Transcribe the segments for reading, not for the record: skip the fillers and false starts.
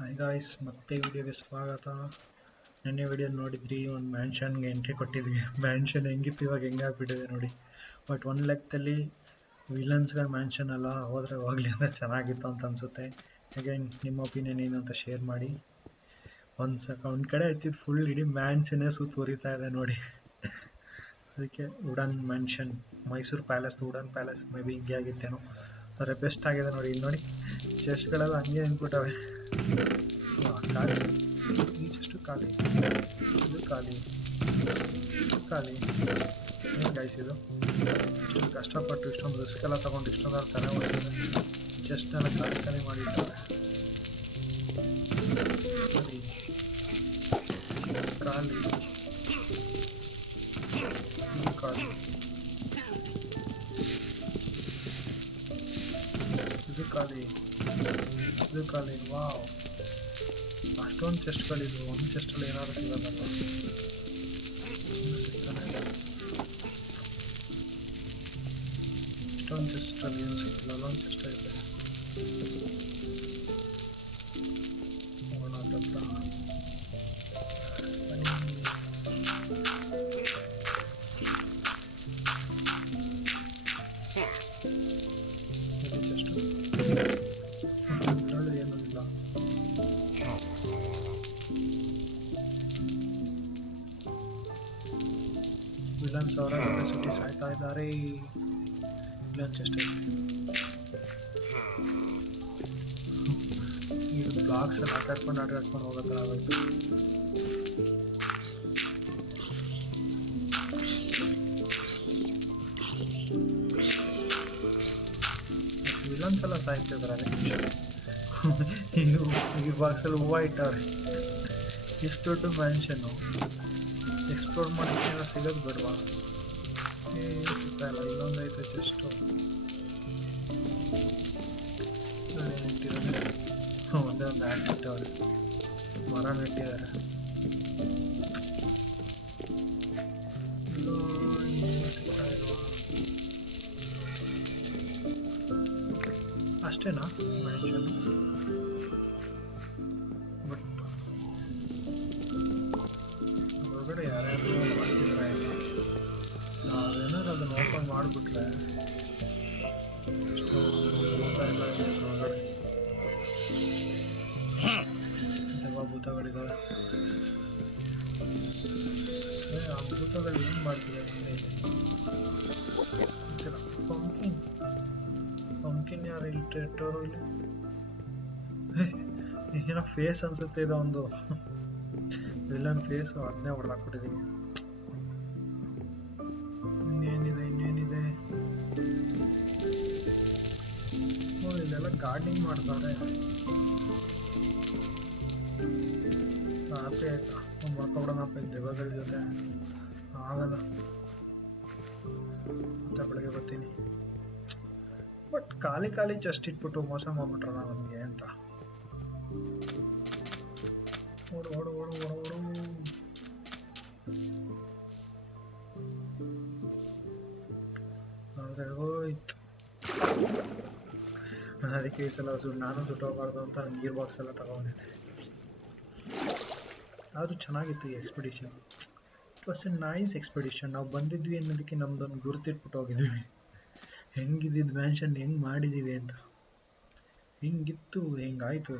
Hi guys, ಮತ್ತೆ ವಿಡಿಯೋಗೆ ಸ್ವಾಗತ. ನೆನ್ನೆ ವಿಡಿಯೋ ನೋಡಿದ್ರಿ, ಒಂದು ಮ್ಯಾನ್ಷನ್ಗೆ ಎಂಟ್ರಿ ಕೊಟ್ಟಿದ್ವಿ. ಮ್ಯಾನ್ಷನ್ ಹೆಂಗಿತ್ತು ಇವಾಗ ಹೆಂಗಾಗ್ಬಿಟ್ಟಿದೆ ನೋಡಿ. ಬಟ್ ಒಂದು ಲೆಕ್ಕದಲ್ಲಿ ವಿಲನ್ಸ್ಗಳ ಮ್ಯಾನ್ಷನ್ ಎಲ್ಲ ಹೋದರೆ ಹೋಗ್ಲಿ ಅಂದರೆ ಚೆನ್ನಾಗಿತ್ತು ಅಂತ ಅನಿಸುತ್ತೆ. ಅಗೈನ್ ನಿಮ್ಮ ಒಪಿನಿಯನ್ ಏನು ಅಂತ ಶೇರ್ ಮಾಡಿ. ಒಂದು ಕಡೆ ಹಚ್ಚಿದ್ದು ಫುಲ್ ಇಡೀ ಮ್ಯಾನ್ಷನ್ನೇ ಸುತ್ತುವರಿತಾ ಇದೆ ನೋಡಿ. ಅದಕ್ಕೆ wooden mansion, Mysuru palace, wooden palace may be ಹಿಂಗೆ ಆಗಿತ್ತೇನೋ. ಆದರೆ ಬೆಸ್ಟ್ ಆಗಿದೆ ನೋಡಿ. ಇಲ್ಲಿ ನೋಡಿ, ಚೆಸ್ಟ್ಗಳೆಲ್ಲ ಹಂಗೆ ನಿಂತ್ಬಿಟ್ಟವೆ. ಖಾಲಿ, ಈ ಚೆಸ್ಟು ಖಾಲಿ, ಇದು ಖಾಲಿ, ಇದು ಖಾಲಿ. ಏನು ಗೈಸ್ ಇದು? ಇಷ್ಟು ಕಷ್ಟಪಟ್ಟು ಇಷ್ಟೊಂದು ರಿಸ್ಕ್ ಎಲ್ಲ ತೊಗೊಂಡು ಇಷ್ಟೊಂದು ತಲೆ ಓಡಿಸಿದ್ರೆ ಚೆಸ್ಟ್ನೆಲ್ಲ ಖಾಲಿ ಖಾಲಿ ಮಾಡಿರ್ತಾರೆ. ಖಾಲಿ, ಇದು ಖಾಲಿ, ಇದು ಖಾಲಿ, ಇದು ಖಾಲಿ. ವಾವ್, ಅಷ್ಟೊಂದು ಚೆಸ್ಟ್ಗಳಿದ್ವು. ಒಂದು ಚೆಸ್ಟಲ್ಲಿ ಏನಾದ್ರು ಸಿಗೋದಲ್ವ? ಸಿಗ್ತಾನೆ ಇಲ್ಲ. ಇಷ್ಟೊಂದು ಚೆಸ್ಟಲ್ಲಿ ಏನು ಸಿಕ್ಕಿಲ್ಲ. ಅಲ್ಲೊಂದು ಚೆಸ್ಟ್ ಐತೆ. ಹೋಗೋಣ ಹತ್ರ. ಇದು ಚೆಸ್ಟು ಇದರಲ್ಲಿ ಏನೂ ಇಲ್ಲ. ವಿಲನ್ಸ್ ಅವರ ಕೆಪಾಸಿಟಿ ಸಾಯ್ತಾ ಇದ್ದಾರೆ. ವಿಲನ್ ಚೆಸ್ಟ್ ಇದು ಬ್ಲಾಕ್ಸ್ ಎಲ್ಲ ಆಟಾಡ್ಕೊಂಡು ಹೋಗೋ ಥರ ಆಗೋಯ್ತು. ವಿಲನ್ಸ್ ಎಲ್ಲ ಸಾಯ್ತಿದ್ದಾರೆ. ಈ ಬಾಕ್ಸಲ್ಲಿ ಹೂವು ಇಟ್ಟವ್ರೆ. ಎಷ್ಟು ದೊಡ್ಡ ಮ್ಯಾನ್ಷನ್ನು ಎಕ್ಸ್ಪ್ಲೋರ್ ಮಾಡೋಕ್ಕೆ ಸಿಗೋದು ಬೇಡವಾ? ಸಿಗ್ತಾ ಇಲ್ಲ. ಇನ್ನೊಂದು ಐತೆ ಜಸ್ಟು ನೆಟ್ಟಿದ್ದಾರೆ. ಒಂದೇ ಒಂದು ಆ್ಯಕ್ಸ್ ಇಟ್ಟವ್ರೆ, ಮರ ನೆಟ್ಟಿದ್ದಾರೆ. ಸಿಗ್ತಾ ಇಲ್ವಾ? ಅಷ್ಟೇನಾ ಮ್ಯಾನ್ಷನ್? ಬಟ್ ಹೊರಗಡೆ ಯಾರ್ಯಾರು ಮಾಡ್ತಿದ್ರೆ ನಾವೇನಾದ್ರು ಅದನ್ನು ಓಪನ್ ಮಾಡಿಬಿಟ್ರೆ ಇಲ್ಲ ಹೊರಗಡೆ ಯಾವ ಭೂತಗಳಿದ್ದಾವೆ. ಆ ಭೂತಗಳು ಏನು ಮಾಡ್ತಿದೆ ಮುಂದೆ? ಪಂಕಿನ್ ಪಂಕಿನ್ ಯಾರು ಇಲ್ಲಿ ಇಟ್ಟವರು? ಇಲ್ಲಿ ಏನೋ ಫೇಸ್ ಅನ್ಸುತ್ತೆ. ಇದು ಒಂದು ವಿಲನ್ ಫೇಸು, ಅದನ್ನೇ ಹೊಡೆದಾಕ್ಬಿಟ್ಟಿದ್ದೀವಿ. ಇನ್ನೇನಿದೆ? ಓ, ಇಲ್ಲೆಲ್ಲ ಗಾರ್ಡನಿಂಗ್ ಮಾಡ್ತಾರೆ. ಆಪೆ ಮಾಡ್ಕೊಬಿಡೋಣಪ್ಪ ಈ ದೆವ್ವಗಳ ಜೊತೆ. ಆಗಲ್ಲ, ಅಂತ ಬೆಳಗ್ಗೆ ಬರ್ತೀನಿ. ಬಟ್ ಖಾಲಿ ಚೆಸ್ಟ್ ಇಟ್ಬಿಟ್ಟು ಮೋಸ ಮಾಡ್ಬಿಟ್ರಲ್ಲ ನಮಗೆ ಅಂತ. ಓಡು ಓಡು ಓಡು ಓಡು ಓಡು. ಆದರೆ ಹೋಯ್ತು. ಅದಕ್ಕೆ ಈ ಸಲ ನಾನು ಸುಟ್ಟೋಗ್ಬಾರ್ದು ಅಂತ ಗೀರ್ ಬಾಕ್ಸ್ ಎಲ್ಲ ತಗೊಂಡಿದ್ದೆ. ಆದರೂ ಚೆನ್ನಾಗಿತ್ತು ಈ expedition. It was A nice expedition. ನಾವು ಬಂದಿದ್ವಿ ಅನ್ನೋದಕ್ಕೆ ನಮ್ದೊಂದು ಗುರುತಿಟ್ಬಿಟ್ಟು ಹೋಗಿದ್ದೀವಿ. ಹೆಂಗಿದ್ದಿದ್ದು ಮ್ಯಾನ್ಷನ್ ಹೆಂಗೆ ಮಾಡಿದ್ದೀವಿ ಅಂತ. ಹಿಂಗಿತ್ತು, ಹೆಂಗಾಯಿತು.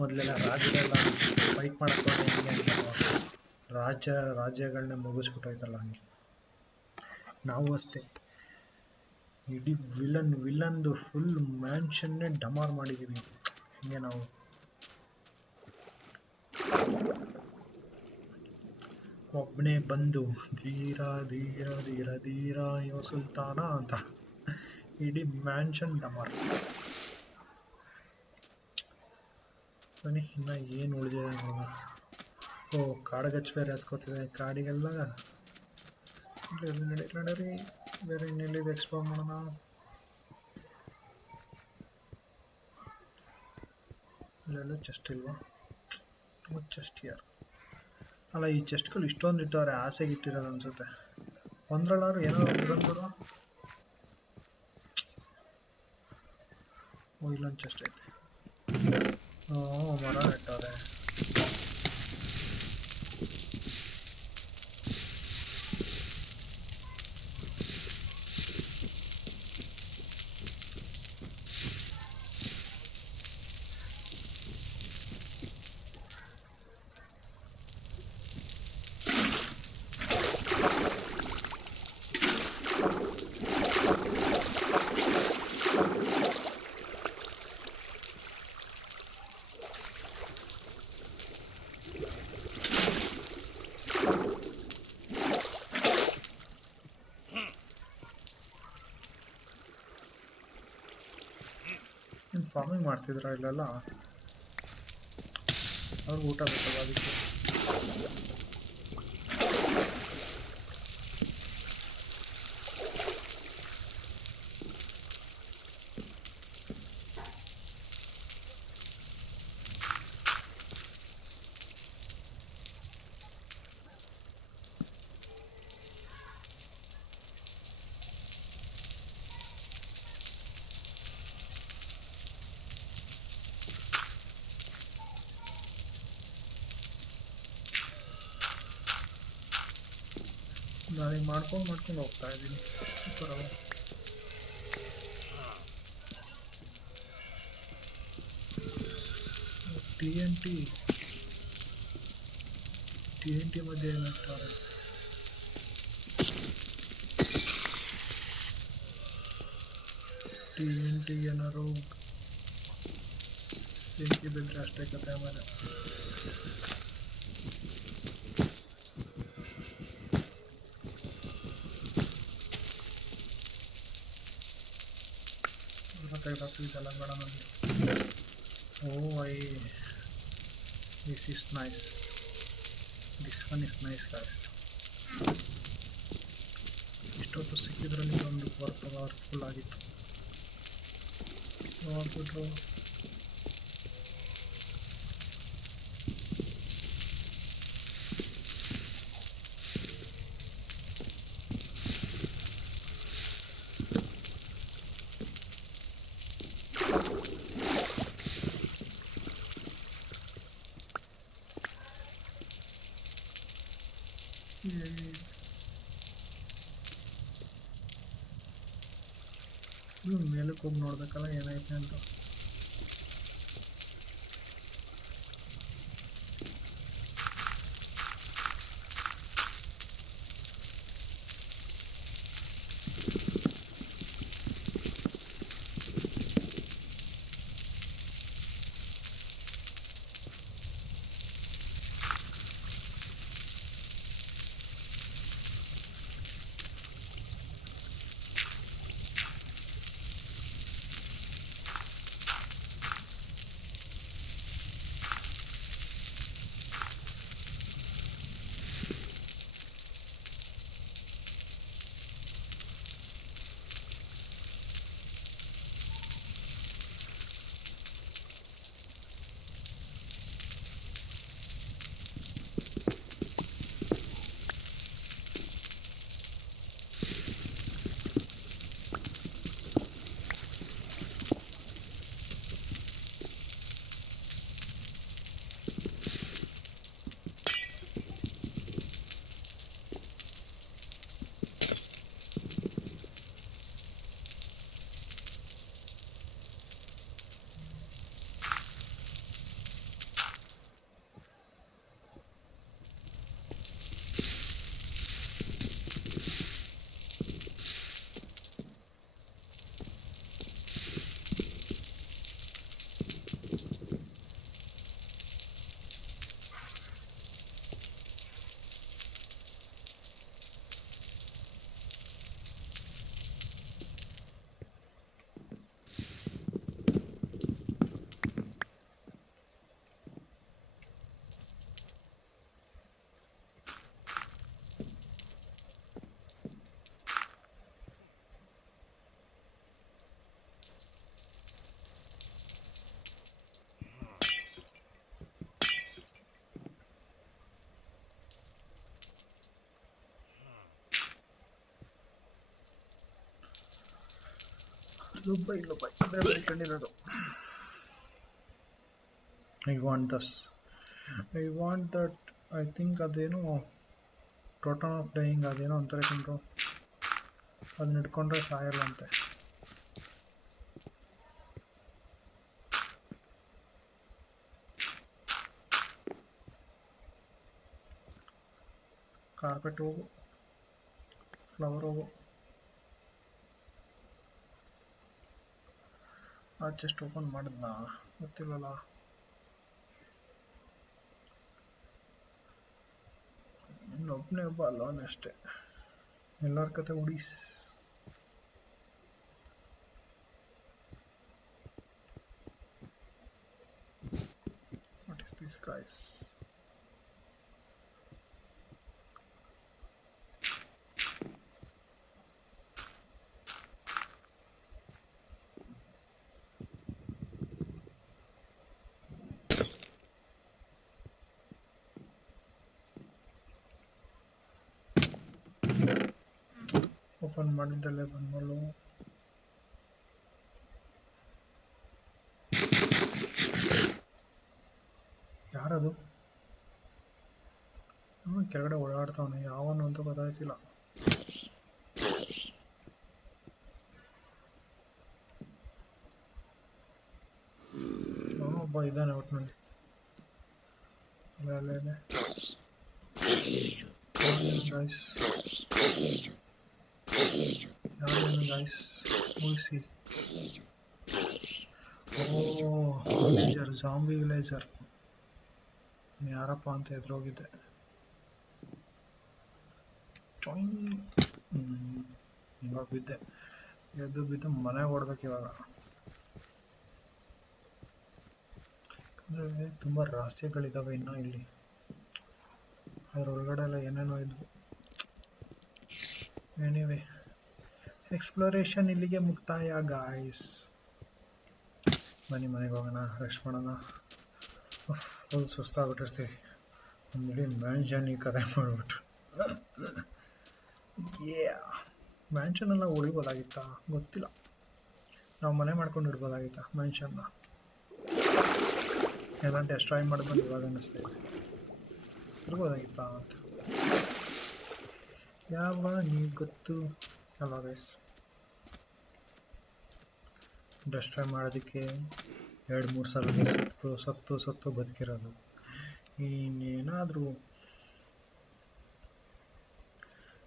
ಮೊದಲೆಲ್ಲ ರಾಜ್ಯರೆಲ್ಲ ಫೈಟ್ ಮಾಡೋಕ್ಕೆ ಹೆಂಗೆ ಅಂತ ರಾಜ್ಯಗಳನ್ನ ಮುಗಿಸ್ಬಿಟ್ಟೋಯ್ತಲ್ಲ, ಹಂಗೆ ನಾವು ಅಷ್ಟೇ. ಇಡೀ ವಿಲನ್ದು ಫುಲ್ ಮ್ಯಾನ್ಷನ್ನೇ ಡಮಾರ್ ಮಾಡಿದ್ದೀವಿ. ಹಿಂಗೆ ನಾವು ಒಬ್ಬನೇ ಬಂದು ಧೀರ ಧೀರ ಧೀರ ಧೀರ ಯೋ ಸುಲ್ತಾನ ಅಂತ ಇಡೀ ಮ್ಯಾನ್ಷನ್ ಡಮಾರ್. ಬನ್ನಿ, ಇನ್ನು ಏನು ಉಳಿದಿದೆ ನೋಡೋಣ. ಓ, ಕಾಡಗಚ್ಚ ಬೇರೆ ಹತ್ಕೋತಿದೆ. ಕಾಡಿಗೆಲ್ಲ ನಡೀರಿ. ಬೇರೆ ಇನ್ನೆಲ್ಲಿದೆ ಎಕ್ಸ್ಪ್ಲೋರ್ ಮಾಡೋಣ. ಇಲ್ಲೆಲ್ಲೂ ಚೆಸ್ಟ್ ಇಲ್ವಾ? ಚೆಸ್ಟ್ ಯಾರು ಅಲ್ಲ, ಈ ಚೆಸ್ಟ್ಗಳು ಇಷ್ಟೊಂದು ಇಟ್ಟವ್ರೆ. ಆಸೆಗೆ ಇಟ್ಟಿರೋದು ಅನ್ಸುತ್ತೆ. ಒಂದ್ರಲ್ಲಾದ್ರು ಏನೋ ಬಂದ್ಬಿಡುವ. ಇಲ್ಲೊಂದು ಚೆಸ್ಟ್ ಐತೆ. ಮರ ನೆಟ್ಟವ್ರೆ. ಫಾರ್ಮಿಂಗ್ ಮಾಡ್ತಿದ್ರ ಇಲ್ಲೆಲ್ಲ? ಅವ್ರಿಗೆ ಊಟ ಬೇಕಲ್ಲ ಅದಕ್ಕೆ. ನಾನು ಈಗ ಮಾಡ್ಕೊಂಡು ಹೋಗ್ತಾ ಇದ್ದೀನಿ. TNT ಮಧ್ಯೆ ಏನಾಗ್ತಾರೆ? TNT ಏನಾರು ಬೆಂಕಿ ಬಿದ್ದರೆ ಅಷ್ಟೇ ಕತೆ. ಆಮೇಲೆ ತೆಗೆದಾಕು ಇದೆಲ್ಲ ಬೇಡ ನನಗೆ. This is nice. This one is nice guys. ಇಷ್ಟೊತ್ತು ಸಿಕ್ಕಿದ್ರಲ್ಲಿ ಒಂದು ಪವರ್ಫುಲ್ ಆಗಿತ್ತು. ನೋಡ್ಬಿಟ್ರು ಮೇಲಕ್ಕೆ ಹೋಗಿ ನೋಡ್ಬೇಕಲ್ಲ ಏನೈತೆ ಅಂತ. ಇಲ್ಲೊಬ್ಬ ಇಲ್ಲೇ ಬೆಳ್ಕೊಂಡಿರೋದು. I want this. I want that. I think ಅದೇನೋ ಟೋಟನ್ ಆಫ್ ಡೈಯಿಂಗ್ ಅದೇನೋ ಅಂತಾರೆ ಕಂಡ್ರು, ಅದನ್ನ ಹಿಡ್ಕೊಂಡ್ರೆ ಸಾಯಲ್ಲಂತೆ. ಕಾರ್ಪೆಟ್ ಹೋಗು, ಫ್ಲವರ್ ಹೋಗು. ಆ ಚೆಸ್ಟ್ ಓಪನ್ ಮಾಡಿದ್ನ ಗೊತ್ತಿಲ್ಲಲ್ಲ. ಇನ್ನೊಬ್ಬನೇ ಒಬ್ಬ ಅಲ್ಲವನೇ ಅಷ್ಟೇ, ಎಲ್ಲರ ಕತೆ ಉಡೀಸ್. What is this guys? Open ಮಾಡಿದ್ದಲ್ಲೇ ಬಂದ್ಮಲು. ಯಾರದು? ಕೆಳಗಡೆ ಓಡಾಡ್ತಾವನೆ, ಯಾವನು ಅಂತ ಗೊತ್ತಾಯ್ತಿಲ್ಲ. ಒಬ್ಬ ಇದ್ದಾನೆ ಒಟ್ಟಿನಲ್ಲಿ. ಅಲ್ಲೇ ಗೈಸ್, ಯಾರೇನು ಗೈಸ್ ಊಹಿಸಿ. Villager, zombie villager. ಯಾರಪ್ಪ ಅಂತ ಎದುರೋಗಿದ್ದೆ. ಇವಾಗ ಬಿದ್ದೆ, ಎದ್ದು ಬಿದ್ದು ಮನೆಗೆ ಓಡ್ಬೇಕು ಇವಾಗ. ಅಂದರೆ ತುಂಬ ರಹಸ್ಯಗಳಿದ್ದಾವೆ ಇನ್ನೂ ಇಲ್ಲಿ, ಅದರೊಳಗಡೆ ಎಲ್ಲ ಏನೇನೋ ಇದ್ವು. ಎನಿವೆ, ಎಕ್ಸ್ಪ್ಲೋರೇಷನ್ ಇಲ್ಲಿಗೆ ಮುಕ್ತಾಯ ಗಾಯ್ಸ್. ಬನ್ನಿ ಮನೆಗೆ ಹೋಗೋಣ, ರೆಸ್ಟ್ ಮಾಡೋಣ. ಫುಲ್ ಸುಸ್ತಾಗ್ಬಿಟ್ಟಿರ್ತೀವಿ, ಒಂದು ಇಡೀ ಮ್ಯಾನ್ಷನ್ ಈ ಕತೆ ಮಾಡಿಬಿಟ್ರು. ಮ್ಯಾನ್ಷನ್ ಎಲ್ಲ ಉಳಿಬೋದಾಗಿತ್ತಾ ಗೊತ್ತಿಲ್ಲ, ನಾವು ಮನೆ ಮಾಡ್ಕೊಂಡು ಇಡ್ಬೋದಾಗಿತ್ತಾ ಮ್ಯಾನ್ಷನ್ನ. ಎಲ್ಲ ಡೆಸ್ಟ್ರಾಯ್ ಮಾಡ್ಬಂದು ಇವಾಗ ಅನ್ನಿಸ್ತೈತೆ, ಇರ್ಬೋದಾಗಿತ್ತಾ ಅಂತ. ಯಾವ ನೀವು ಗೊತ್ತು ಅಲ್ಲ ಗೈಸ್, ಡೆಸ್ಟ್ರಾಯ್ ಮಾಡೋದಕ್ಕೆ 2-3 ಸಲ ಸತ್ತು ಬದುಕಿರೋದು. ಇನ್ನೇನಾದರೂ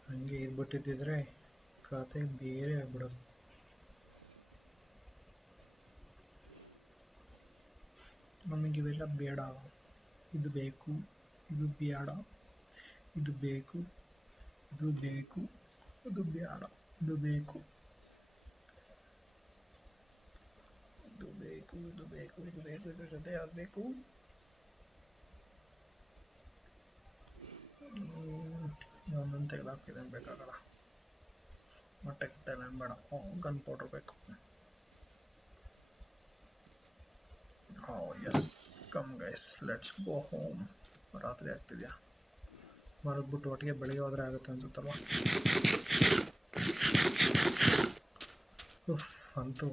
ಹಂಗೆ ಇದ್ಬಿಟ್ಟಿದ್ದಿದ್ರೆ ಕತೆ ಬೇರೆ ಆಗ್ಬಿಡೋದು. ನಮಗಿವೆಲ್ಲ ಬೇಡ, ಇದು ಬೇಕು, ಇದು ಬೇಡ, ಇದು ಬೇಕು, ಇದು ಬೇಕು, ಇದು ಬೇಡ, ಇದು ಬೇಕು, ಇದು ಬೇಕು, ಇದು ಬೇಕು, ಇದು ಬೇಕು, ಇದ್ರ ಜೊತೆ ಆಗಬೇಕು. ಒಂದೊಂದು ತೆಗೆದಾಕ್ತಿದೆ ಬೇಕಾಗಲ್ಲ. ಮೊಟ್ಟೆ ಕಿಟ್ಟೆಲ್ಲ ಬೇಡ, ಗನ್ ಪೌಡ್ರ್ ಬೇಕು. Yes, come guys, let's go home. ರಾತ್ರಿ ಆಗ್ತಿದ್ಯಾ, ಮರದ್ಬಿಟ್ಟು ಒಟ್ಟಿಗೆ ಬೆಳಿಗ್ಗೆ ಹೋದ್ರೆ ಆಗುತ್ತೆ ಅನ್ಸುತ್ತಲ್ವ. ಅಂತೂ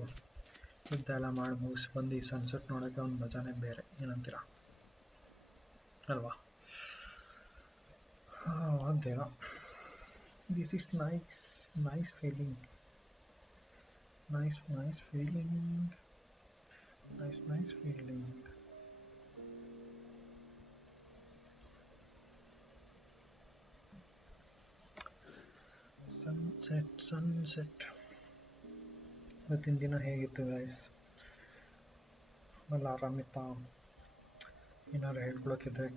ಯುದ್ಧ ಎಲ್ಲ ಮಾಡಿ ಮುಗಿಸಿ ಬಂದು ಈ ಸನ್ಸೆಟ್ ನೋಡೋಕ್ಕೆ ಒಂದು ಮಜಾನೇ ಬೇರೆ, ಏನಂತೀರಾ ಅಲ್ವಾ? ಅದೇನೋ, this is nice feeling, nice feeling. Sunset. ಇವತ್ತಿನ ದಿನ ಹೇಗಿತ್ತು ಗೈಸ್? ಎಲ್ಲ ಆರಾಮಿತ್ತಾ? ಏನಾದ್ರು ಹೇಳ್ಕೊಳಕ್ಕಿದ್ರೆ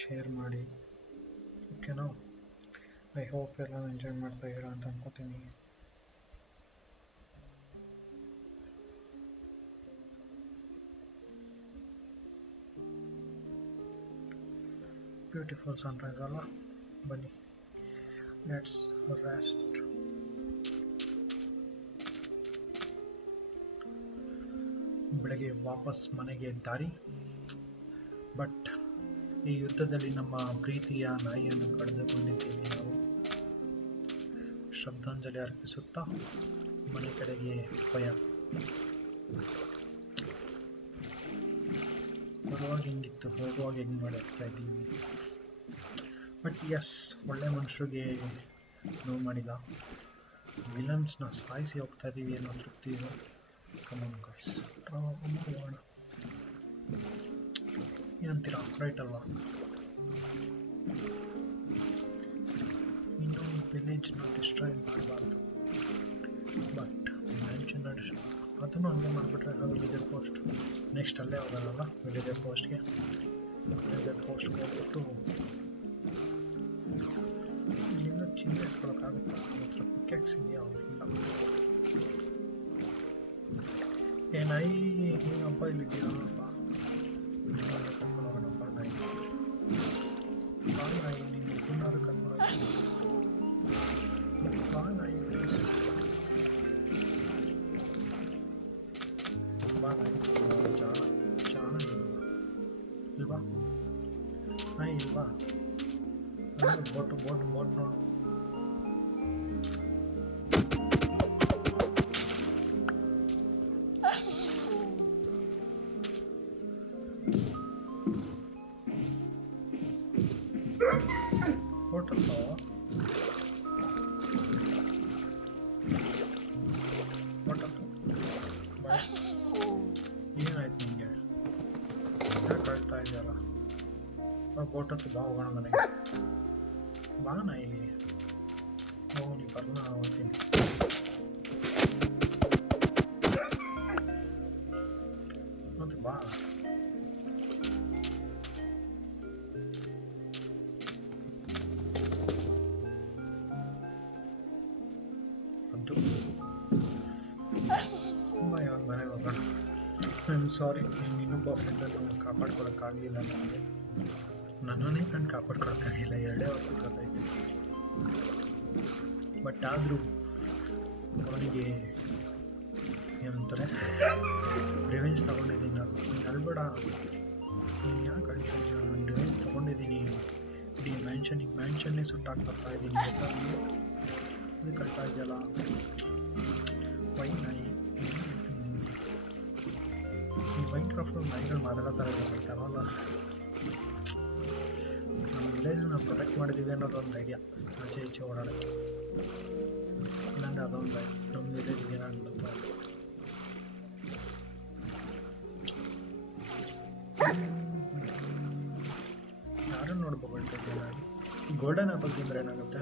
ಶೇರ್ ಮಾಡಿ, ಓಕೆನಾ? ಐ ಹೋಪ್ ಎಲ್ಲ ಎಂಜಾಯ್ ಮಾಡ್ತಾ ಇದ್ದೀರಾ ಅಂತ ಅನ್ಕೋತೀನಿ. ಬ್ಯೂಟಿಫುಲ್ ಸನ್ರೈಸ್ ಅಲ್ಲ? ಬನ್ನಿ, ಲೆಟ್ಸ್ ರೆಸ್ಟ್. ಬೆಳಗ್ಗೆ ವಾಪಸ್ ಮನೆಗೆ ದಾರಿ. ಬಟ್ ಈ ಯುದ್ಧದಲ್ಲಿ ನಮ್ಮ ಪ್ರೀತಿಯ ನಾಯಿಯನ್ನು ಕಳೆದುಕೊಂಡಿದ್ದೀವಿ ನಾವು. ಶ್ರದ್ಧಾಂಜಲಿ ಅರ್ಪಿಸುತ್ತಾ ಮನೆ ಕಡೆಗೆ ಪಯ. ಬರುವಾಗ ಹೆಂಗಿತ್ತು, ಹೋಗುವಾಗ ಹೆಂಗೆ ಮಾಡಿ ಹೋಗ್ತಾ ಇದ್ದೀವಿ. ಬಟ್ ಎಸ್, ಒಳ್ಳೆ ಮನುಷ್ಯರಿಗೆ ನೋವು ಮಾಡಿದ, ವಿಲನ್ಸ್ನ ಸಾಯಿಸಿ ಹೋಗ್ತಾ ಇದ್ದೀವಿ ಅನ್ನೋ ತೃಪ್ತಿ ಇದೆ. ಕಮಾನ್ ಗಾಯ್ಸ್, ಹೋಗೋಣ. ಏನಂತೀರಾ, ರೈಟ್ ಅಲ್ವಾ? ಇನ್ನು ವಿಲೇಜ್ನ ಡಿಸ್ಟ್ರಾಯ್ ಮಾಡಬಾರ್ದು, ಬಟ್ ಮ್ಯಾನ್ಷನ್ನ ಅದನ್ನು ಹಂಗೆ ಮಾಡಿಬಿಟ್ರೆ ವಿಲೇಜರ್ ಪೋಸ್ಟ್. ನೆಕ್ಸ್ಟ್ ಅಲ್ಲೇ ಹೋಗೋಣಲ್ಲ ವಿಲೇಜರ್ ಪೋಸ್ಟ್ಗೆ. ವಿಲೇಜರ್ ಪೋಸ್ಟ್ಗೆ ಹೋಗ್ಬಿಟ್ಟು ಇಲ್ಲಿಂದ ಚಿನ್ನ ಎತ್ಕೊಳಕ್ಕಾಗುತ್ತಾ? ಮಾತ್ರ ಪಿಕ್ಯಾಕ್ಸ್ ಇದೆಯಾ? ಇಲ್ಲ. ನಾಯಿ ಹಬ್ಬ ಇಲ್ಲಿದೆಯಾ? ಕರ್ಕೊಂಡು ಹೋಗೋಣಪ್ಪ ನಾಯಿ. ಬಾ ನಾಯಿ, ನೀನು ಇದನ್ನಾದ್ರು ಕರ್ಕೊಂಡು ಹೋಗಿ. ಬಾ ನಾಯಿ ಪ್ಲೀಸ್, ಬಾ ನಾಯಿ. ಚಾಣ ಇಲ್ವಾ ನಾಯಿ? ಇಲ್ವಾ? ಬೋಟ್ ನೋಡು. ಬೋಟ್ ಹತ್ತೋ, ಬೋಟ್ ಹತ್ತು. ಏನಾಯ್ತು ನಿಮಗೆ? ಯಾಕೆ ಅಳ್ತಾ ಇದೆಯಲ್ಲ? ಬೋಟ್ ಹತ್ತು, ಬಾ ಹೋಗೋಣ ಮನೆಗೆ. ಬಾ ನಾಯಿ. ಓ ನೀ ಬರಲ್ಲ, ಹೋಗ್ತೀನಿ. ಮತ್ತೆ ಬಾ. ಅದು ಬಾ, ಇವಾಗ ಮನೆಗೆ ಹೋಗೋಣ. ಐ ಆಮ್ ಸಾರಿ, ನೀನು ಇನ್ನೊಬ್ಬ ಫ್ರೆಂಡನ್ನು ಕಾಪಾಡ್ಕೊಳಕ್ಕಾಗಲಿಲ್ಲ ನನಗೆ. ನನ್ನನ್ನೇ ನಾನು ಕಾಪಾಡ್ಕೊಳಕ್ಕಾಗಿಲ್ಲ, ಎರಡೇ ಹೊತ್ತು ಗೊತ್ತಾಯ್ತು. ಬಟ್ ಆದರೂ ಅವನಿಗೆ ಏನಂತಾರೆ, ರಿವೆಂಜ್ ತಗೊಂಡಿದ್ದೀನಿ ನಾನು. ನೀನು ಅಳ್ಬೇಡ, ನೀನು ಯಾಕೆ ಅಳ್ತಾ ಇದೆಯಾ? ನಾನು ರಿವೆಂಜ್ ತಗೊಂಡಿದ್ದೀನಿ. ಇಡೀ ಮ್ಯಾನ್ಷನ್ನೇ ಸುಟ್ಟಾಕಿ ಬರ್ತಾ ಇದ್ದೀನಿ ಗೊತ್ತಾ? ಅದಕ್ಕೆ ಅಳ್ತಾ ಇದೆಯಲ್ಲ. ವೈ ನಾಯಿ, ಈ ಮೈಂಡ್ ಕ್ರಾಫ್ಟ್ ನಾಯಿಗಳು ಮಾತಾಡೋ ಆಯ್ತಾರಲ್ಲ. ನಮ್ಮ ವಿಲೇಜ್ ನಾವು ಪ್ರೊಟೆಕ್ಟ್ ಮಾಡಿದ್ದೀವಿ ಅನ್ನೋದೊಂದು ಧೈರ್ಯ, ಆಚೆ ಈಚೆ ಓಡಾಡೋಕ್ಕೆ. ಇಲ್ಲಾಂದರೆ ಅದೊಂದು ಧೈರ್ಯ, ನಮ್ಮ ವಿಲೇಜ್ಗೆ ಏನಾಗ್ಬಿಡುತ್ತೋ. ಯಾರನ್ನು ನೋಡ್ಕೊಳ್ತಾ ಇದ್ದೆ ನಾನು? ಗೋಲ್ಡನ್ ಆ್ಯಪಲ್ ತಿಂದರೆ ಏನಾಗುತ್ತೆ?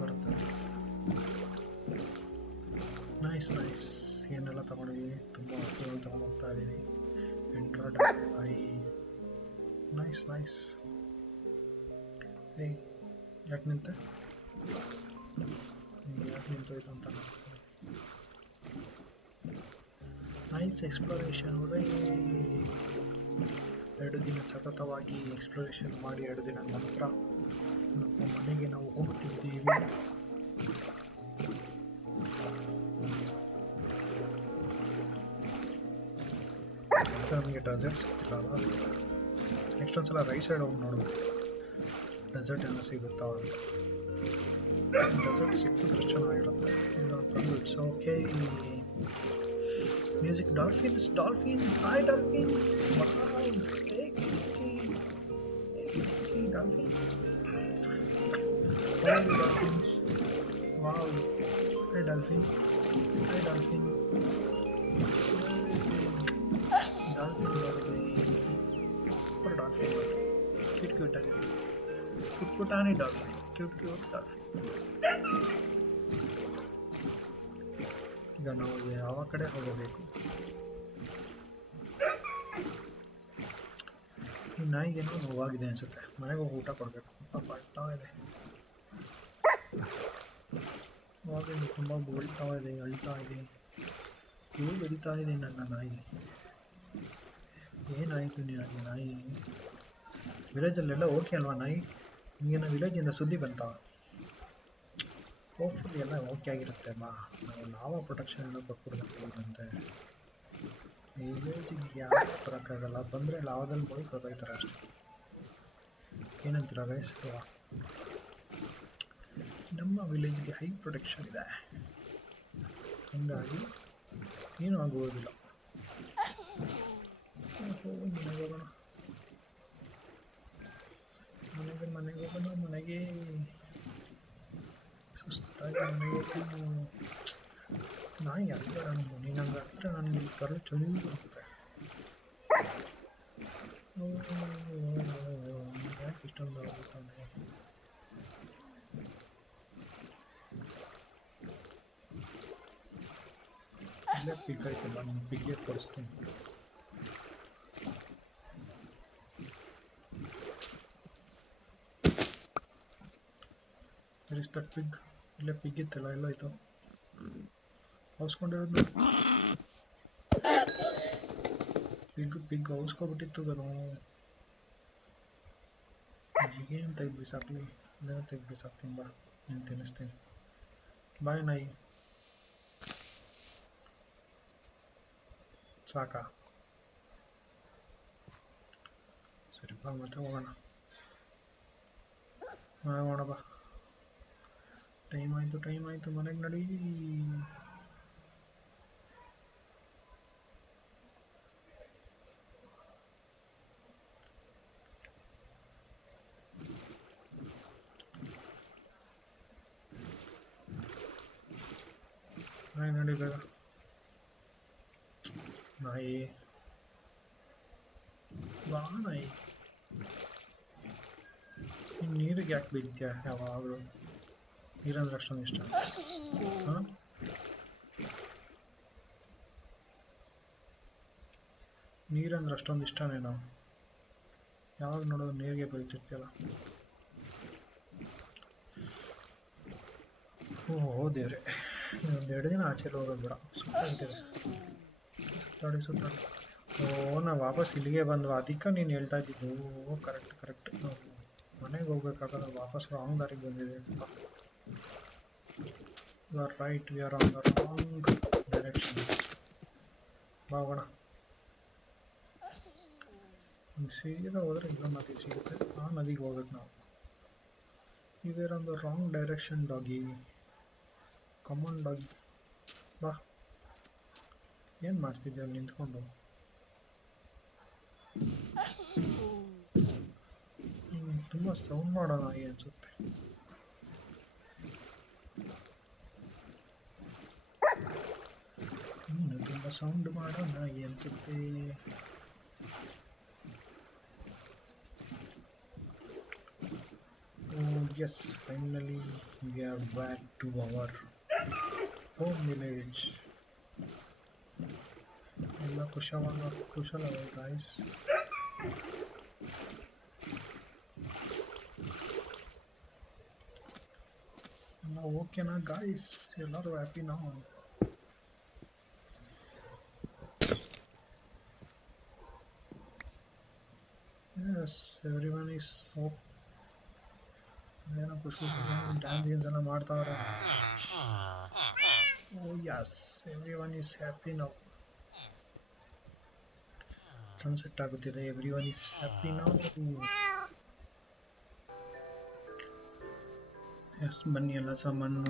ಬರುತ್ತೆ. ನೈಸ್. ಏನೆಲ್ಲ ತೊಗೊಂಡಿದ್ದೀವಿ, ತುಂಬ ವಸ್ತುಗಳು ತೊಗೊಂಡು ಹೋಗ್ತಾ ಇದ್ದೀವಿ. ಎಂಟ್ರಾಡ್ ಐ ನೈಸ್. ಏಯ್, ಯಾಕೆ ನಿಂತೆ? ಯಾಕೆ ನಿಂತೋಯ್ತು ಅಂತ. Nice exploration. 2 ದಿನ ಸತತವಾಗಿ ಎಕ್ಸ್ಪ್ಲೋರೇಷನ್ ಮಾಡಿ 2 ದಿನ ನಂತರ ನಮ್ಮ ಮನೆಗೆ ನಾವು ಹೋಗುತ್ತಿದ್ದೀವಿ. ನಮಗೆ ಡೆಸರ್ಟ್ ಸಿಕ್ಕಿಲ್ಲ ಅಲ್ಲ. ನೆಕ್ಸ್ಟ್ ಒಂದ್ಸಲ ರೈಟ್ ಸೈಡ್ ಹೋಗಿ ನೋಡ್ಬೇಕು, ಡೆಸರ್ಟ್ ಏನೋ ಸಿಗುತ್ತಾ ಅಂತ. ಡೆಸರ್ಟ್ ಸಿಕ್ಕಿದ್ರೆ ಚೆನ್ನಾಗಿರುತ್ತೆ, ಇಲ್ಲ ಅಂತಂದ್ರೆ it's okay. Music. Dolphins, hi dolphins. Dolphin. Dolphins, wow. Hi dolphin. Super dolphin, cute ಆಗಿದೆ. ಪುಟಾಣಿ ಡಾಲ್ಫಿನ್, ಕ್ಯೂಟ್ ಡಾಲ್ಫಿನ್. ಈಗ ನಾವು ಯಾವ ಕಡೆ ಹೋಗಬೇಕು? ಈ ನಾಯಿಗೇನೋ ನೋವಾಗಿದೆ ಅನಿಸುತ್ತೆ, ಮನೆಗೆ ಹೋಗಿ ಊಟ ಕೊಡಬೇಕು. ಪಾಪ ಅಳ್ತಾ ಇದೆ, ಅವಾಗ ತುಂಬ ಅಳ್ತಾ ಇದೆ. ಬೆಳೀತಾ ಇದೆ ನನ್ನ ನಾಯಿ. ಏನಾಯಿತು ನಾಯಿ? ವಿಲೇಜಲ್ಲೆಲ್ಲ ಓಕೆ ಅಲ್ವಾ ನಾಯಿ? ನಿಮಗೇನೋ ವಿಲೇಜಿಂದ ಸುದ್ದಿ ಬಂತ? ಹೋಪ್ಫುಲಿ ಎಲ್ಲ ಓಕೆ ಆಗಿರುತ್ತೆ. ನಾವು ಲಾವಾ ಪ್ರೊಟೆಕ್ಷನ್ ಎಲ್ಲ ಕೊಟ್ಬಿಡ್ಬೇಕಂತೆ. ವಿಲೇಜಿಗೆ ಯಾರು ಬರೋಕ್ಕಾಗಲ್ಲ, ಬಂದರೆ ಲಾವಾದಲ್ಲಿ ಮುಳುಗಿ ಸತ್ತೋಗ್ತಾರೆ ಅಷ್ಟೇ. ಏನಂತೀರ ಗೈಸ್? ನಮ್ಮ ವಿಲೇಜ್ಗೆ ಹೈ ಪ್ರೊಟೆಕ್ಷನ್ ಇದೆ, ಹೀಗಾಗಿ ಏನೂ ಆಗುವುದಿಲ್ಲ. ಮನೆಗೆ ಹೋಗೋಣ, ಮನೆಗೆ ಹೋಗೋಣ, ಮನೆಗೆ ಸುಸ್ತಾಗಿ ಮನೆಗೆ ಹೋಗೋಣ. ನಾಯಿ ಅಲ್ಬೇಡ, ನೀನು ಹಂಗೆ ಹತ್ರ ನನಗೆ ಇಲ್ಲಿ ಕರಳು ಚಳಿ ಬರುತ್ತೆ. ಯಾಕೆ ಇಷ್ಟೊಂದು ಆಗುತ್ತಾನೆ? ಇಲ್ಲೇ ಪಿಗ್ ಐತೆ, ನಾನು ಪಿಗ್ಗೆ ತೋರಿಸ್ತೀನಿ. Is that pig? ಇಲ್ಲೇ ಪಿಗ್ ಇತ್ತಲ್ಲ, ಎಲ್ಲೋಯ್ತು? ಹೌಸ್ಕೊಂಡಿರೋದು ಪಿಗ್ ಹೌಸ್ಕೊಬಿಟ್ಟಿತ್ತು ಗನು. ಈಗೇನು ತೆಗ್ದು ಬಿಸಾಕ್ಲಿ? ಇದನ್ನು ತೆಗ್ದು ಬಿಸಾಕ್ತೀನಿ ಬಾ, ನೀನು ತಿನ್ನಿಸ್ತೀನಿ. ಬಾಯ್ ನಾಯಿ. ಸಾಕಾ? ಸರಿ ಬಾ, ಮತ್ತೆ ಹೋಗೋಣ. ಹೋಗೋಣ ಬಾ. ಟೈಮ್ ಆಯಿತು, ಮನೆಗೆ ನಡಿ. ನಾಯಿ ನಡಿ ಬೇಗ. ನಾಯಿ ಬಾ, ನಾಯಿ. ನೀನು ನೀರಿಗೆ ಯಾಕೆ ಬೀಳ್ತೀಯ ಯಾವಾಗಲೂ? ನೀರಂದ್ರೆ ಅಷ್ಟೊಂದು ಇಷ್ಟ? ಹಾಂ, ನೀರಂದ್ರೆ ಅಷ್ಟೊಂದು ಇಷ್ಟನೇನೋ? ಯಾವಾಗ ನೋಡೋದು ನೀರಿಗೆ ಬೀಳ್ತಿರ್ತೀಯಲ್ಲ. ಓ ದೇವ್ರೆ, ಒಂದು 2 ದಿನ ಆಚೆಲಿ ಹೋಗೋದು ಬೇಡ, ಸುತ್ತಾಗ್ತಿದೆ. ಸುತ್ತಾಡಿ. ಓ, ನಾವು ವಾಪಸ್ ಇಲ್ಲಿಗೆ ಬಂದ್ವಾ? ಅದಕ್ಕೆ ನೀನು ಹೇಳ್ತಾ ಇದ್ದಿದ್ದು. Oh correct. ನಾವು ಮನೆಗೆ ಹೋಗ್ಬೇಕಾದ್ರೆ ವಾಪಸ್ ರಾಂಗ್ ದಾರಿಗೆ ಬಂದಿದೆ. You are right, we are on the wrong direction. ಬಾ ಹೋಗೋಣ. ಸೀದಾ ಹೋದ್ರೆ ಇನ್ನೊಂದು ನದಿ ಸಿಗುತ್ತೆ, ಆ ನದಿಗೆ ಹೋಗ್ಬೇಕು ನಾವು. You are on the wrong direction doggy. Come on doggy, ಬಾ. ಏನು ಮಾಡ್ತಿದ್ದೆ ಅಲ್ಲಿ ನಿಂತ್ಕೊಂಡು? ತುಂಬ ಸೌಂಡ್ ಮಾಡೋ ನಾಯಿ ಅನ್ಸುತ್ತೆ. ತುಂಬ ಸೌಂಡ್ ಮಾಡೋ ನಾಯಿ ಅನ್ಸುತ್ತೆ. Yes, finally we are back to our home village. ಎಲ್ಲ ಕುಶಲವೇ guys? ಎಲ್ಲ ಓಕೆನಾ ಗಾಯ್ಸ್? ಎಲ್ಲರೂ ಹ್ಯಾಪಿನಾ? Yes, everyone is so. ಏನೋ ಖುಷಿ ಡ್ಯಾನ್ಸ್ ಎಲ್ಲ ಮಾಡ್ತಾವ್ರೆ. Oh yes, everyone is happy now. Sunset ಆಗುತ್ತಿದೆ, everyone is happy now. Yes, ಬನ್ನಿ ಎಲ್ಲ ಸಾಮಾನು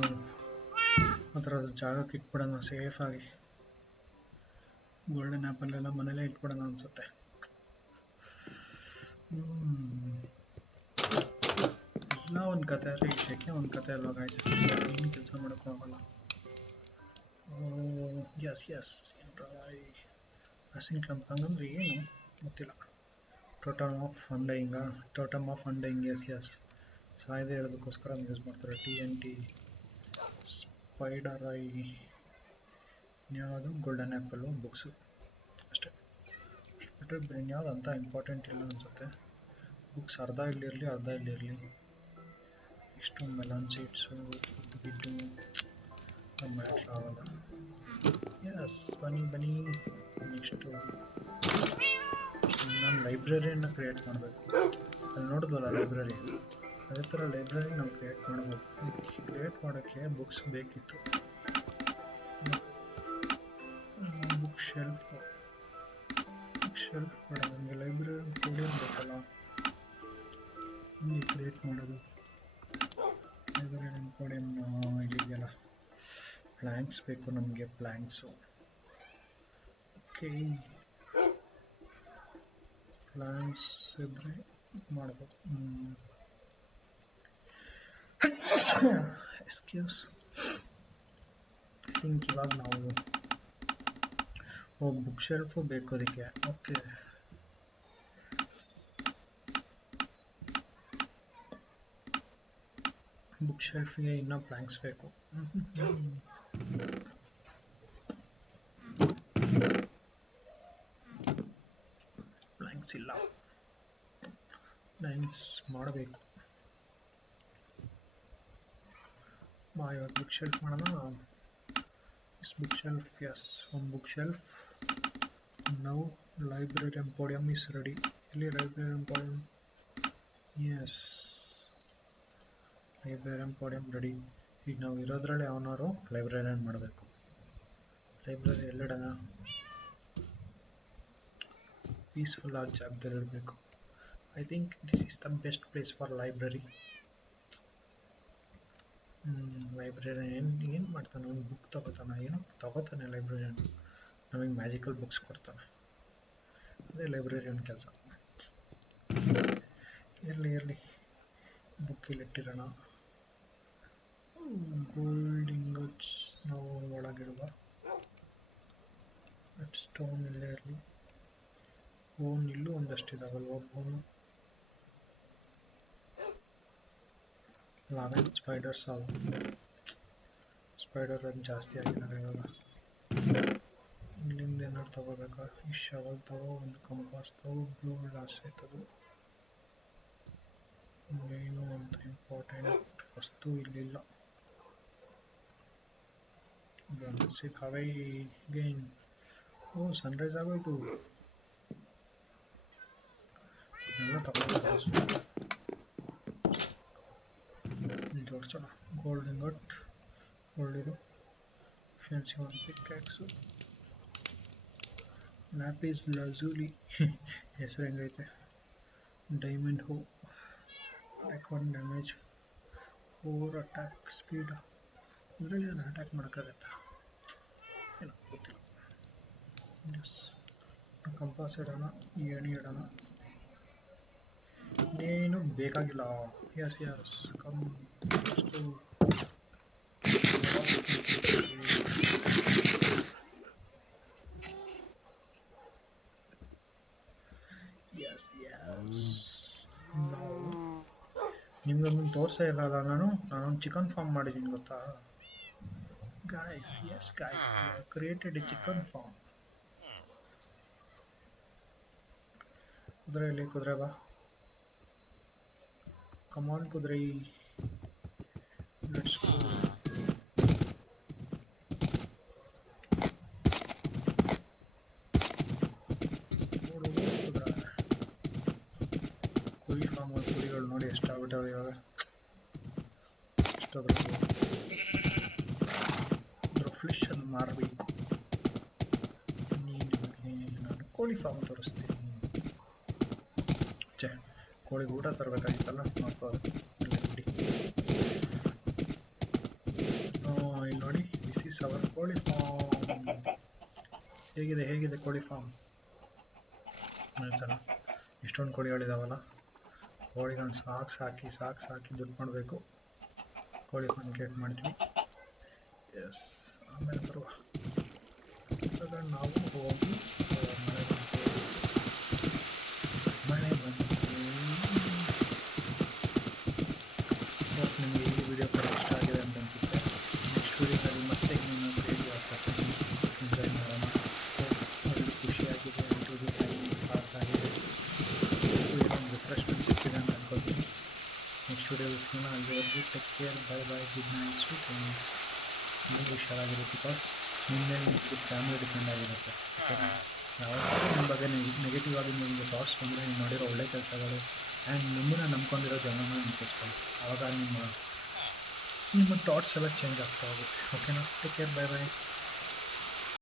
ಅದರ ಜಾಗಕ್ಕೆ ಇಟ್ಬಿಡೋಣ ಸೇಫಾಗಿ. ಗೋಲ್ಡನ್ ಆ್ಯಪಲ್ಲೆಲ್ಲ ಮನೇಲೇ ಇಟ್ಬಿಡೋಣ ಅನ್ಸುತ್ತೆ. ಎಲ್ಲ ಒಂದು ಕತೆ ಆದರೆ ಇಷ್ಟಕ್ಕೆ ಒಂದು ಕತೆ ಅಲ್ವಾ ಗಾಯ್ಸ್? ಏನು ಕೆಲಸ ಮಾಡೋಕ್ಕಾಗಲ್ಲ. ಎಸ್ ಅಸಿನ್ ಕ್ಲಂಪ್ ಹಂಗಂದ್ರೆ ಏನು ಗೊತ್ತಿಲ್ಲ. Totem of undying. ಎಸ್ ಸಾಯದೇ ಇರೋದಕ್ಕೋಸ್ಕರ ಯೂಸ್ ಮಾಡ್ತಾರೆ. TNT, ಸ್ಪೈಡರ್ ಐ, ಇನ್ಯಾವುದು ಗೋಲ್ಡನ್ ಆ್ಯಪಲ್ಲು, ಬುಕ್ಸು, ಅಷ್ಟೇ. ಬಿಟ್ಟರೆ ಇನ್ಯಾವುದು ಅಂತ ಇಂಪಾರ್ಟೆಂಟ್ ಇಲ್ಲ ಅನಿಸುತ್ತೆ. ಬುಕ್ಸ್ ಅರ್ಧ ಇಲ್ಲಿರಲಿ. ಇಷ್ಟು ಮೆಲನ್ ಸೀಡ್ಸು, ಗಿಡ್ಡು ಮ್ಯಾಟ್ರ್ ಆಗಲ್ಲ. ಎಸ್, ಬನ್ನಿ. ನೆಕ್ಸ್ಟು ನಾನು ಲೈಬ್ರರಿಯನ್ನು ಕ್ರಿಯೇಟ್ ಮಾಡಬೇಕು. ಅಲ್ಲಿ ನೋಡಿದ್ವಲ್ಲ ಲೈಬ್ರರಿ, ಅದೇ ಥರ ಲೈಬ್ರರಿ ನಾವು ಕ್ರಿಯೇಟ್ ಮಾಡ್ಬೋದು. ಇದಕ್ಕೆ ಕ್ರಿಯೇಟ್ ಮಾಡೋಕ್ಕೆ ಬುಕ್ಸ್ ಬೇಕಿತ್ತು. ಬುಕ್ ಶೆಲ್ಫ್ ಬೇಡ ನನಗೆ, ಲೈಬ್ರರಿ ಪೋಡಿಯಂ ಬೇಕಲ್ಲ. ಹಿಂಗೆ ಕ್ರಿಯೇಟ್ ಮಾಡೋದು ಲೈಬ್ರರಿ ಪೋಡಿಯಂ ಇಲ್ಲಿದೆಯಲ್ಲ. ಪ್ಲ್ಯಾಂಕ್ಸ್ ಬೇಕು ನಮಗೆ, ಪ್ಲ್ಯಾಂಕ್ಸು. ಓಕೆ, ಪ್ಲ್ಯಾನ್ಸ್ ಇದ್ದರೆ ಮಾಡ್ಬೋದು. ಎಕ್ಸ್ಕ್ಯೂಸ್. ಥಿಂಕ್ ಇವಾಗ ನಾವು ಬುಕ್ ಶೆಲ್ಫು ಬೇಕು ಅದಕ್ಕೆ. ಓಕೆ, ಬುಕ್ ಶೆಲ್ಫಿಗೆ ಇನ್ನೂ ಪ್ಲ್ಯಾಂಕ್ಸ್ ಬೇಕು. ಪ್ಲ್ಯಾಂಕ್ಸ್ ಇಲ್ಲ, ಪ್ಲ್ಯಾಂಕ್ಸ್ ಮಾಡಬೇಕು. ಇವಾಗ ಬುಕ್ ಶೆಲ್ಫ್ ಮಾಡೋಣ. ಬುಕ್ ಶೆಲ್ಫ್, ಎಸ್, ಒಂದು ಬುಕ್ ಶೆಲ್ಫ್. ನಾವು ಲೈಬ್ರರಿ ಎಂಪೋಡಿಯಮ್ ಇಸ್ ರೆಡಿ. ಇಲ್ಲಿ ಲೈಬ್ರರಿ ಎಂಪೋಡಿಯಮ್, ಎಸ್, ಲೈಬ್ರರಿ ಎಂಪೋಡಿಯಮ್ ರೆಡಿ. ಈಗ ನಾವು ಇರೋದ್ರಲ್ಲಿ ಅವನವರು ಲೈಬ್ರರಿಯನ್ ಮಾಡಬೇಕು. ಲೈಬ್ರರಿ ಎಲ್ಲಿಡೋಣ? ಪೀಸ್ಫುಲ್ ಆಗಿ ಜಾಗದಲ್ಲಿ ಇಡಬೇಕು. I think this is the best place for library. Librarian ಏನು ಮಾಡ್ತಾನೆ? ಒಂದು ಬುಕ್ ತಗೋತಾನೆ, ಏನೋ ತಗೋತಾನೆ ಲೈಬ್ರರಿಯನ್. ನಮಗೆ ಮ್ಯಾಜಿಕಲ್ ಬುಕ್ಸ್ ಕೊಡ್ತಾನೆ. ಅದೇ ಲೈಬ್ರರಿಯನ್ ಕೆಲಸ. ಇರಲಿ, ಬುಕ್ ಇಲ್ಲಿಟ್ಟಿರೋಣ. ಗೋಲ್ಡ್ ಇಂಗೋಟ್ಸ್ ನಾವು ಒಳಗಿಡುವ. ಸ್ಟೋನ್ ಇಲ್ಲೇ ಇರಲಿ. ಬೋನ್ ಇಲ್ಲೂ ಒಂದಷ್ಟಿದಾವಲ್ವ ಬೋನು. 11 ಸ್ಪೈಡರ್ಸ್ ಅವು. ಸ್ಪೈಡರ್ ರನ್ ಜಾಸ್ತಿ ಆಗಿದ್ದಾರೆ ಇವಾಗ. ಇಲ್ಲಿಂದ ಏನಾದ್ರು ತಗೋಬೇಕಾ? ಈ ಶವಲ್ ತಗೋ, ಒಂದು ಕಂಪಾಸ್ ತಗೋ, ಬ್ಲೂ ಲಾಸೆ ತಗೋ. ಏನು ಅಂತ ಇಂಪಾರ್ಟೆಂಟ್ ವಸ್ತು ಇಲ್ಲಿಲ್ಲ. ಸಿಕ್ಕಾವೆ ಗೇನ್. ಓ, ಸನ್ರೈಸ್ ಆಗೋಯ್ತು. ಎಲ್ಲ ತಗೊಂಡು ಜೋಡಿಸೋಣ. ಗೋಲ್ಡ್ ಇಂಗೋಟ್, ಗೋಲ್ಡ್ ಇದು, ಫ್ಯಾನ್ಸಿ ಒಂದು ಪಿಕ್ಯಾಕ್ಸು, ಲ್ಯಾಪಿಸ್ ಲಜೂಲಿ ಹೆಸರು ಹೆಂಗೈತೆ. ಡೈಮಂಡ್ ಹೋ, ಅಟ್ಯಾಕ್ 1 ಡ್ಯಾಮೇಜ್, 4 ಅಟ್ಯಾಕ್ ಸ್ಪೀಡ್. ಇದರಲ್ಲಿ ನಾನು ಅಟ್ಯಾಕ್ ಮಾಡೋಕ್ಕಾಗತ್ತಾ? ಏನೋ ಗೊತ್ತಿಲ್ಲ. ಎಸ್, ಕಂಪಾಸ್ ಇಡೋಣ, ಏಣಿ ಇಡೋಣ. ಏನು ಬೇಕಾಗಿಲ್ಲ. ಎಸ್ ಕಮ್ ಅಷ್ಟು. ನಿಮ್ಗೊಂದು ತೋರಿಸೇ ಇರಲ್ಲ. ನಾನೊಂದು ಚಿಕನ್ ಫಾರ್ಮ್ ಮಾಡಿದ್ದೀನಿ ಗೊತ್ತಾ guys? Yes guys, created a chicken farm. ಕುದುರೆ ಬಾ, ಕಮಾನ್ ಕುದುರೆ, ಲೆಟ್ಸ್ ಗೋ. ಕುರಿ ಫಾರ್ಮ್, ಕುರಿಗಳು ನೋಡಿ ಎಷ್ಟಾಗ್ಬಿಟ್ಟವೆ ಇವಾಗ. ಅದ್ರ ಫ್ಲಿಶ್ ಅನ್ನು ಮಾರಬೇಕು. ನಾನು ಕೋಳಿ ಫಾರ್ಮ್ ತೋರಿಸ್ತೀನಿ. ಕೋಳಿಗೆ ಊಟ ತರಬೇಕಾಗಿತ್ತಲ್ಲ, ನೋಡ್ಬೋದು. ಇಲ್ಲಿ ನೋಡಿ, ದಿಸ್ ಈಸ್ ಅವರ್ ಕೋಳಿ ಫಾರ್ಮ್. ಹೇಗಿದೆ ಕೋಳಿ ಫಾರ್ಮ್? ಸಲ ಇಷ್ಟೊಂದು ಕೋಳಿಗಳಿದಾವಲ್ಲ. ಕೋಳಿಗಳನ್ನ ಸಾಕಿ ದುಡ್ಡು ಮಾಡಬೇಕು. ಕೋಳಿ ಫಾರ್ಮ್ ಕ್ರಿಯೇಟ್ ಮಾಡ್ತೀವಿ. ಎಸ್, ಆಮೇಲೆ ಬರುವ ನಾವು ಹೋಗಿ ಮಳೆ ಬಂತು. ನಿಮಗೆ ಈ ವಿಡಿಯೋ ಕೂಡ ಇಷ್ಟ ಆಗಿದೆ ಅಂತ ಅನಿಸುತ್ತೆ. ನೆಕ್ಸ್ಟ್ ವಿಡಿಯೋದಲ್ಲಿ ಮತ್ತೆ ಇನ್ನೊಂದು ವಿಡಿಯೋ ಎಂಜಾಯ್ ಮಾಡೋಣ. ಒಳ್ಳೆ ಖುಷಿಯಾಗಿದೆ, ಟೈಮ್ ಪಾಸ್ ಆಗಿದೆ, ಒಂದು ರಿಫ್ರೆಶ್ಮೆಂಟ್ ಸಿಗ್ತಿದೆ ಅಂತ ಅನ್ಕೊಳ್ತೀನಿ. ನೆಕ್ಸ್ಟ್ ವಿಡಿಯೋ ಸಿಗೋಣ. ಅಲ್ಲಿವರೆಗೂ take care, bye bye, good night, sweet dreams. ನೀವು ಹುಷಾರಾಗಿರಿ, ಬಿಕಾಸ್ ನಿನ್ನೆ ಫ್ಯಾಮಿಲಿ ಡಿಪೆಂಡ್ ಆಗಿರುತ್ತೆ. ಯಾವತ್ತೂ ನಿಮ್ಮ ಬಗ್ಗೆ ನೆಗೆಟಿವ್ ಆಗಿ ನಿಮಗೆ ಥಾಟ್ಸ್ ಬಂದರೆ ನೀವು ಮಾಡಿರೋ ಒಳ್ಳೆ ಕೆಲಸಗಳು ಆ್ಯಂಡ್ ನಿಮ್ಮನ್ನು ನಂಬ್ಕೊಂಡಿರೋ ಜನನ ನೆನಪಿಸ್ಕೊಳ್ಳಿ. ಆವಾಗ ನಿಮ್ಮ ಥಾಟ್ಸ್ ಎಲ್ಲ ಚೇಂಜ್ ಆಗ್ತಾ ಹೋಗುತ್ತೆ. ಓಕೆನಾ? Take care, bye bye.